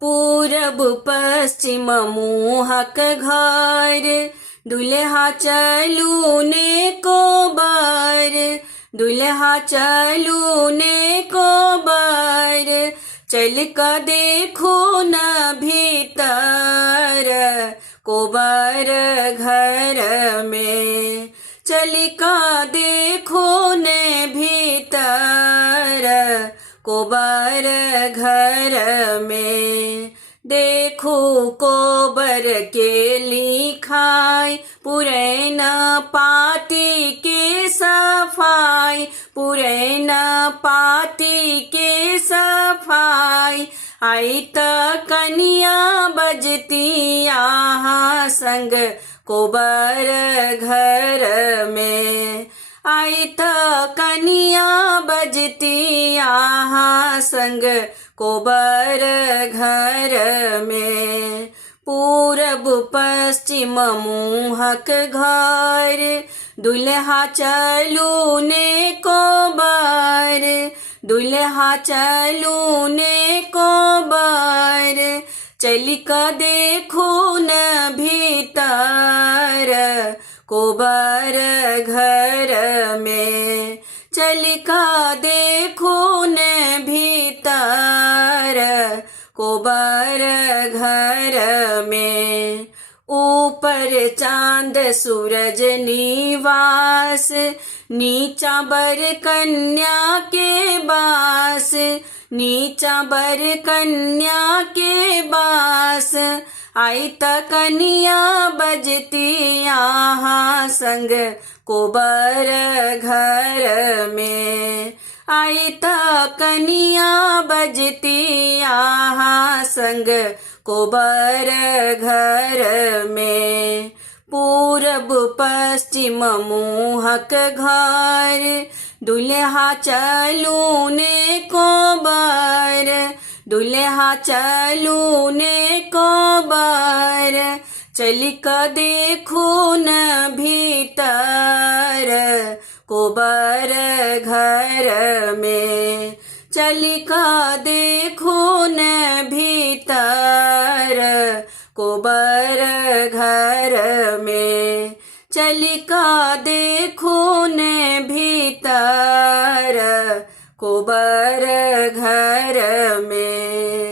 पूरब पश्चिम मुहक घर, दुल्हा चलू ने को बर, दुल्हा चलू ने को बर, चल का देखो न भीतर, कोबर घर में, चल का देखो न भीतर, कोबर घर में। देखो कोबर के लिखाई, पुरैना पाती के सफाई, पुरैना पाती के सफाई, आई त कनिया बजती यहाँ संग, कोबर घर में, आई त कनिया बजती यहाँ संग, कोबर घर में। पूरब पश्चिम मुहक घर, दुल्हा चलू ने कोबर, दुल्हा चलू ने कोबर, चल का देखो न भीतर, कोबर घर में, चल का देखो न भीतर, कोबर घर में। ऊपर चांद सूरज निवास, नीचा बर कन्या के बास, नीचा बर कन्या के बास, आई त कन्या बजती यहाँ संग, कोबर घर में, आई त कन्या बजती यहाँ संग, कोबर घर में। पूरब पश्चिम मुहक घर, दुल्हा चलू ने कोबर, दुल्हा चलू ने कोबर, चल का देखो न भीतर, कोबर घर में, चल का देखो न भीतर, कोबर घर में, चल का देखो न भीतर, कोबर घर में।